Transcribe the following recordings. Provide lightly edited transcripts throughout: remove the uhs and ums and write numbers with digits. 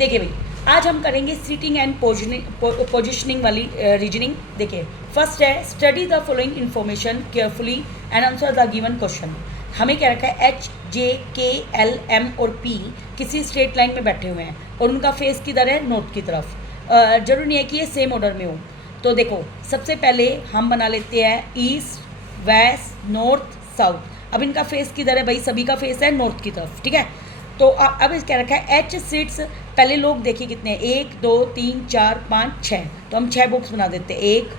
देखिए भाई, आज हम करेंगे सीटिंग एंड पोजिशनिंग वाली रीजनिंग। देखिए, फर्स्ट है study the following information carefully and answer the given question. हमें क्या रखा है, एच जे के एल एम और पी किसी स्ट्रेट लाइन में बैठे हुए हैं और उनका फेस किधर है, नॉर्थ की तरफ। जरूरी नहीं है कि ये सेम ऑर्डर में हो। तो देखो, सबसे पहले हम बना लेते हैं ईस्ट वेस्ट नॉर्थ साउथ। अब इनका फेस किधर है भाई, सभी का फेस है नॉर्थ की तरफ, ठीक है। तो अब क्या रखा है, एच सीट्स, पहले लोग देखिए कितने हैं, 1 2 3 4 5 6। तो हम 6 बॉक्स बना देते हैं, 1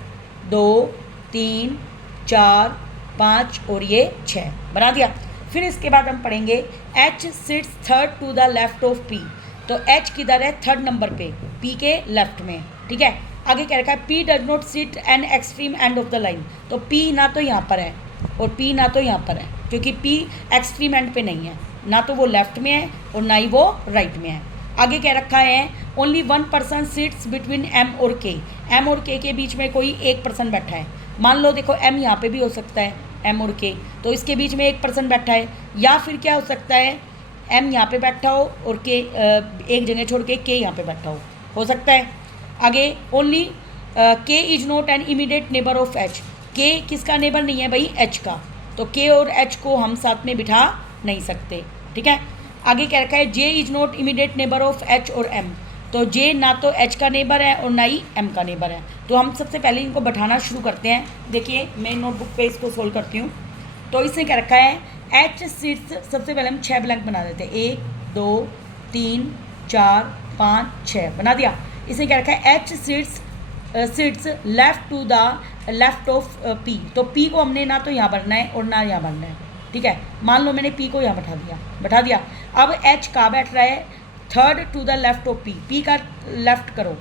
2 3 4 5 और ये 6 बना दिया। फिर इसके बाद हम पढ़ेंगे H sits third to the left of P. तो एच किधर है, थर्ड नंबर पे, पी के लेफ्ट में, ठीक है। आगे क्या रखा है, P does not sit an extreme end of the line. तो पी ना तो यहाँ पर है और पी ना तो यहाँ पर है, क्योंकि पी एक्सट्रीम एंड पे नहीं है, ना तो वो लेफ्ट में है और ना ही वो राइट में है। आगे क्या रखा है, only 1 person sits between M और के। एम और के बीच में कोई एक पर्सन बैठा है। मान लो देखो, एम यहाँ पे भी हो सकता है, एम और के, तो इसके बीच में एक पर्सन बैठा है। या फिर क्या हो सकता है, एम यहाँ पे बैठा हो और के एक जगह छोड़ के यहाँ पे बैठा हो सकता है। आगे ओनली के is not an immediate neighbour of H. के किसका नेबर नहीं है भाई, एच का। तो के और एच को हम साथ में बिठा नहीं सकते, ठीक है। आगे क्या रखा है, J is not immediate neighbour of H और एम। तो जे ना तो एच का नेबर है और ना ही एम का नेबर है। तो हम सबसे पहले इनको बैठाना शुरू करते हैं। देखिए, मैं नोटबुक पे इसको सोल्व करती हूँ। तो इसने क्या रखा है, एच सीट्स, सबसे पहले हम 6 ब्लैंक बना देते हैं, 1 2 3 4 5 6 बना दिया। इसने क्या रखा है, H seats left to the left of P. तो पी को हमने ना तो यहाँ भरना है और ना यहाँ भरना है, ठीक है। मान लो मैंने पी को यहाँ बैठा दिया। अब एच का बैठ रहा है third to the left of P. P का लेफ्ट करो,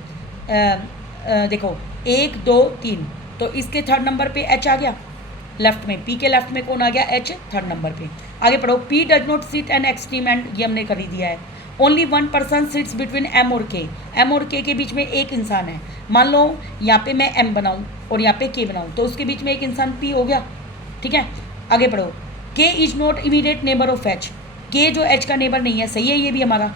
देखो 1 2 3, तो इसके थर्ड नंबर पे एच आ गया लेफ्ट में। पी के लेफ्ट में कौन आ गया, एच थर्ड नंबर पे। आगे पढ़ो, P does not sit an extreme end, ये हमने कर ही दिया है। Only 1 person sits between M और के। एम और के बीच में एक इंसान है। मान लो यहाँ पे मैं एम बनाऊँ और यहाँ पे के बनाऊँ, तो उसके बीच में एक इंसान पी हो गया, ठीक है। आगे पढ़ो, के is not immediate neighbour of H. के जो एच का नेबर नहीं है, सही है ये भी हमारा।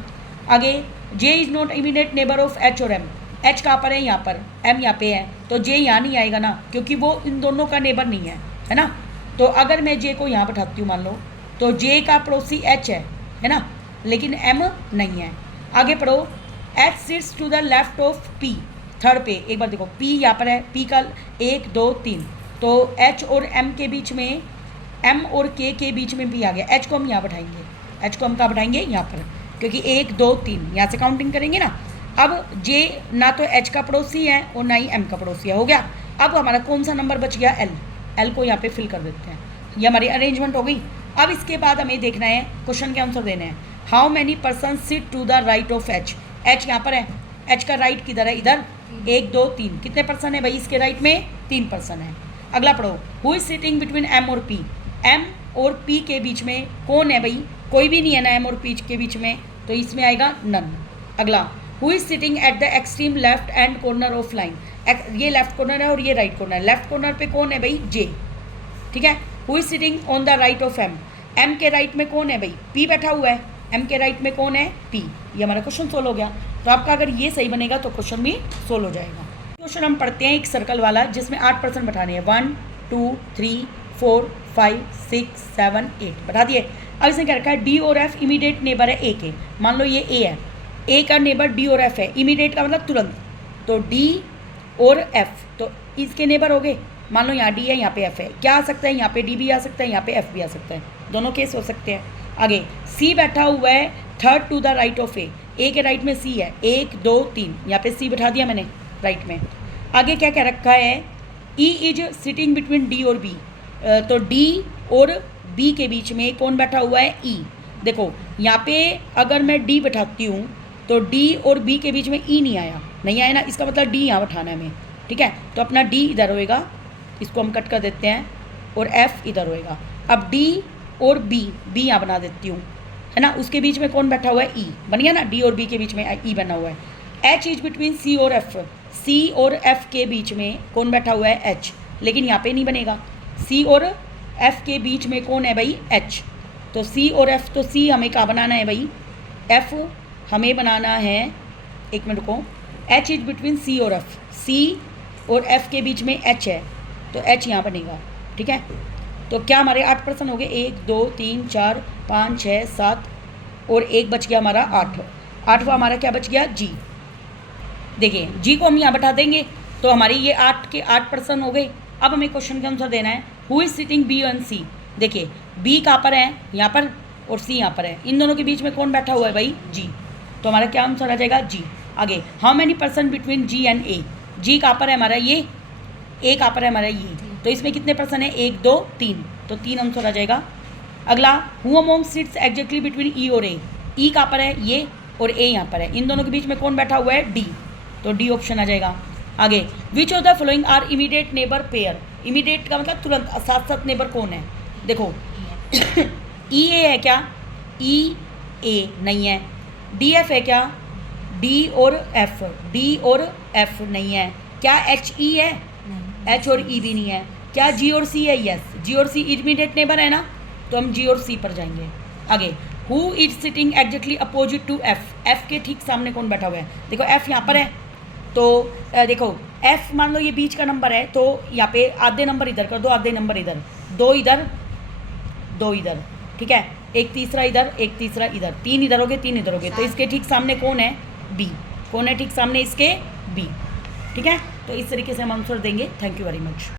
आगे J is not immediate neighbour of H और एम। एच कहाँ पर है, यहाँ पर, एम यहाँ पे है, तो जे यहाँ नहीं आएगा ना, क्योंकि वो इन दोनों का नेबर नहीं है ना। तो अगर मैं जे को यहाँ बैठाती हूँ मान लो, तो जे का पड़ोसी एच है ना, लेकिन एम नहीं है। आगे पढ़ो, H sits to the left of P, third पे। एक बार देखो, पी यहाँ पर है, पी का 1 2 3, तो एच और एम के बीच में, एम और के बीच में भी आ गया। एच को हम यहाँ बैठाएंगे, एच को हम कहाँ बैठाएंगे, यहाँ पर, क्योंकि 1 2 3 यहाँ से काउंटिंग करेंगे ना। अब जे ना तो एच का पड़ोसी है और ना ही एम का पड़ोसी है, हो गया। अब हमारा कौन सा नंबर बच गया, एल। एल को यहाँ पे फिल कर देते हैं, ये हमारी अरेंजमेंट हो गई। अब इसके बाद हमें देखना है, क्वेश्चन के आंसर देने हैं। How many person sit to the right of H. H यहाँ पर है, एच का राइट किधर है, इधर, 1 2 3। कितने पर्सन है भाई इसके राइट में, 3 पर्सन है। अगला पढ़ो, who is sitting between M और पी। एम और पी के बीच में कौन है भाई, कोई भी नहीं है ना एम और पी के बीच में, तो इसमें आएगा नन। अगला, who is sitting at the extreme left end corner of line. ये लेफ्ट कॉर्नर है और ये राइट कॉर्नर है। लेफ्ट कॉर्नर पे कौन है भाई, जे, ठीक है। Who is sitting on the right of M. M के राइट में कौन है भाई, पी बैठा हुआ है। एम के राइट में कौन है, पी। ये हमारा क्वेश्चन सोल्व हो गया। तो आपका अगर ये सही बनेगा तो क्वेश्चन भी सोल्व हो जाएगा। क्वेश्चन हम पढ़ते हैं एक सर्कल वाला, जिसमें 8 पर्सन बैठाने हैं, 1 2 3 4 5 6 7 8 बैठा दिए। अब इसने क्या रखा है, डी और एफ इमीडिएट नेबर है ए के। मान लो ये ए है, ए का नेबर डी और एफ है। इमीडिएट का मतलब तुरंत, तो डी और एफ, तो इसके नेबर हो गए। मान लो यहाँ डी है, यहाँ पे एफ है। क्या आ सकता है, यहाँ पे डी भी आ सकता है, यहाँ पे एफ भी आ सकता है, दोनों केस हो सकते हैं। आगे सी बैठा हुआ है third to the right of A के राइट में सी है, 1 2 3, यहाँ पे सी बैठा दिया मैंने राइट में। आगे क्या क्या रखा है, E is sitting between D और बी। तो डी और बी के बीच में कौन बैठा हुआ है, ई। देखो यहाँ पे अगर मैं डी बैठाती हूँ तो डी और बी के बीच में ई नहीं आया ना, इसका मतलब डी यहाँ बैठाना है हमें, ठीक है। तो अपना डी इधर होएगा, इसको हम कट कर देते हैं, और एफ इधर होएगा। अब डी और बी यहाँ बना देती हूँ, है ना। उसके बीच में कौन बैठा हुआ है, ई बन गया ना, डी और बी के बीच में ई बना हुआ है। एच इज बिटवीन सी और एफ। सी और एफ के बीच में कौन बैठा हुआ है, एच, लेकिन यहाँ पे नहीं बनेगा। सी और एफ के बीच में कौन है भाई, एच। तो सी और एफ, तो सी हमें कहाँ बनाना है भाई, एफ हमें बनाना है एक मिनट रुको, एच इज बिटवीन सी और एफ, सी और एफ के बीच में एच है, तो एच यहाँ बनेगा, ठीक है। तो क्या हमारे 8% हो गए, 1 2 3 4 5 6 7 और एक बच गया हमारा 8, 8वां हमारा क्या बच गया, जी। देखिए जी को हम यहाँ बैठा देंगे तो हमारी ये 8 के 8% हो गए। अब हमें क्वेश्चन के अनुसार देना है who is sitting B and C. देखिए बी कहाँ पर है, यहाँ पर, और सी यहाँ पर है, इन दोनों के बीच में कौन बैठा हुआ है भाई, जी। तो हमारा क्या आंसर आ जाएगा, जी। आगे how many person between G and A, G कहाँ पर है हमारा ये, ए कहाँ पर है हमारा ये, तो इसमें कितने पर्सन है, 1 2 3, तो 3 आंसर आ जाएगा। अगला who among sits exactly between E और ए, ई कहाँ पर है ये और ए यहाँ पर है, इन दोनों के बीच में कौन बैठा हुआ है, डी, तो डी ऑप्शन आ जाएगा। आगे which of the following are immediate neighbour pair, immediate का मतलब तुरंत, साथ साथ नेबर कौन है, देखो ई ए है क्या, ई ए नहीं है, डी एफ है क्या, डी और एफ, डी और एफ नहीं है, क्या एच ई है, एच और ई भी नहीं है, क्या जी और सी है, यस जी और सी इमीडिएट नेबर है ना, तो हम जी और सी पर जाएंगे। आगे who is sitting exactly opposite to F, F के ठीक सामने कौन बैठा हुआ है, देखो एफ यहाँ पर है, तो देखो एफ मान लो ये बीच का नंबर है, तो यहाँ पे आधे नंबर इधर कर दो, आधे नंबर इधर, 2 इधर 2 इधर, ठीक है, एक तीसरा इधर, एक तीसरा इधर, 3 इधर हो गए, 3 इधर हो गए, तो इसके ठीक सामने कौन है, बी, कौन है ठीक सामने इसके, बी, ठीक है। तो इस तरीके से हम आंसर देंगे। Thank you very much.